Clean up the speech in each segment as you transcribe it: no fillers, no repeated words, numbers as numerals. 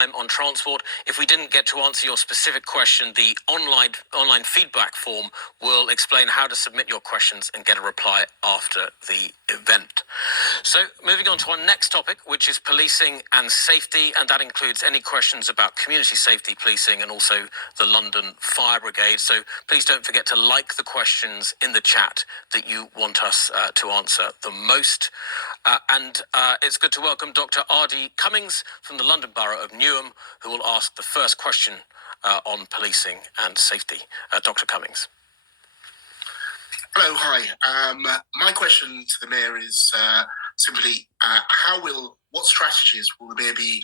on transport. If we didn't get to answer your specific question, the online feedback form will explain how to submit your questions and get a reply after the event. So moving on to our next topic, which is policing and safety, and that includes any questions about community safety policing and also the London Fire Brigade. So please don't forget to like the questions in the chat that you want us to answer the most. And it's good to welcome Dr. Audie Cummings from the London Borough of Newham, who will ask the first question on policing and safety. Dr. Cummings. Hello, hi. My question to the Mayor is simply, what strategies will the Mayor be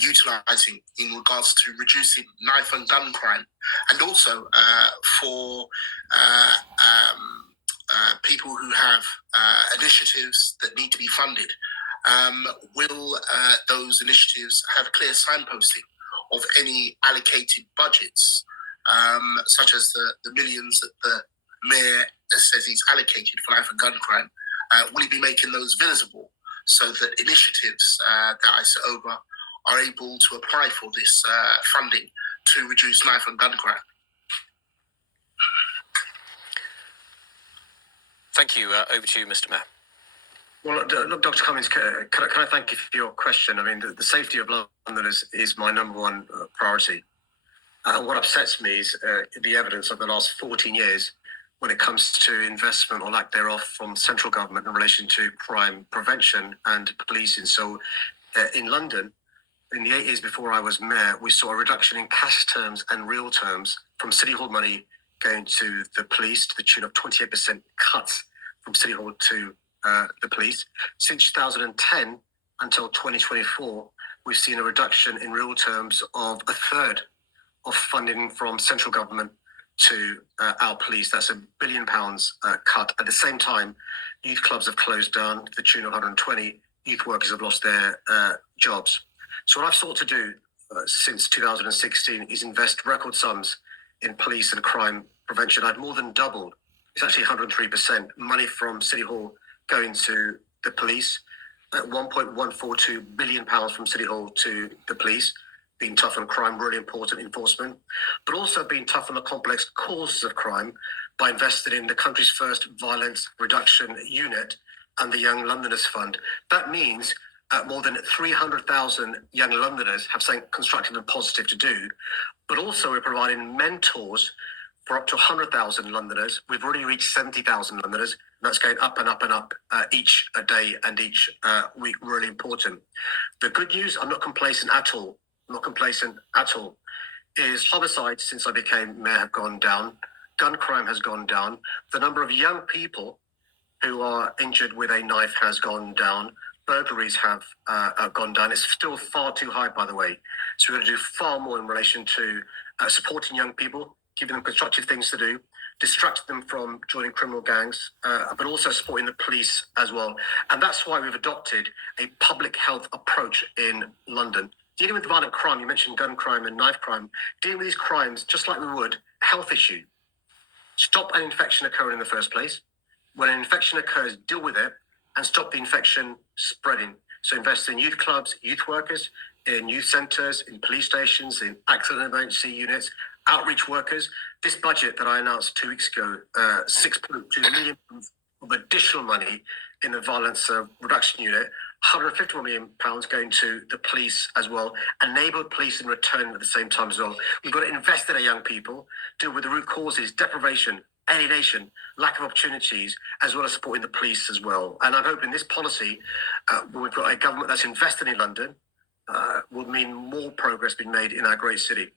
utilising in regards to reducing knife and gun crime, and also for people who have initiatives that need to be funded? Will those initiatives have clear signposting of any allocated budgets, such as the millions that the Mayor says he's allocated for knife and gun crime? Will he be making those visible so that initiatives that I set over are able to apply for this funding to reduce knife and gun crime? Thank you. Over to you, Mr. Mayor. Well, look, Dr. Cummings, can I thank you for your question? I mean, the safety of London is my number one priority. What upsets me is the evidence of the last 14 years when it comes to investment or lack thereof from central government in relation to crime prevention and policing. So in London, in the 8 years before I was mayor, we saw a reduction in cash terms and real terms from City Hall money going to the police to the tune of 28% cuts from City Hall to the police. Since 2010 until 2024, we've seen a reduction in real terms of a third of funding from central government to our police. That's £1 billion cut. At the same time, youth clubs have closed down to the tune of 120. Youth workers have lost their jobs. So what I've sought to do since 2016 is invest record sums in police and crime prevention. I've more than doubled. It's actually 103% money from City Hall going to the police, £1.142 billion from City Hall to the police, being tough on crime, really important enforcement, but also being tough on the complex causes of crime by investing in the country's first violence reduction unit and the Young Londoners Fund. That means more than 300,000 young Londoners have something constructive and positive to do, but also we're providing mentors for up to 100,000 Londoners. We've already reached 70,000 Londoners, and that's going up and up and up each day and each week, really important. The good news, I'm not complacent at all, is homicides since I became mayor have gone down, gun crime has gone down, the number of young people who are injured with a knife has gone down, burglaries have gone down. It's still far too high, by the way. So we're going to do far more in relation to supporting young people, giving them constructive things to do, distracting them from joining criminal gangs, but also supporting the police as well. And that's why we've adopted a public health approach in London. Dealing with violent crime, you mentioned gun crime and knife crime, dealing with these crimes just like we would a health issue. Stop an infection occurring in the first place. When an infection occurs, deal with it and stop the infection spreading. So invest in youth clubs, youth workers, in youth centres, in police stations, in accident emergency units, outreach workers. This budget that I announced 2 weeks ago, £6.2 million of additional money in the violence reduction unit, £150 million going to the police as well, enabled police in return at the same time as well. We've got to invest in our young people, deal with the root causes, deprivation, alienation, lack of opportunities, as well as supporting the police as well. And I'm hoping this policy, we've got a government that's invested in London, will mean more progress being made in our great city.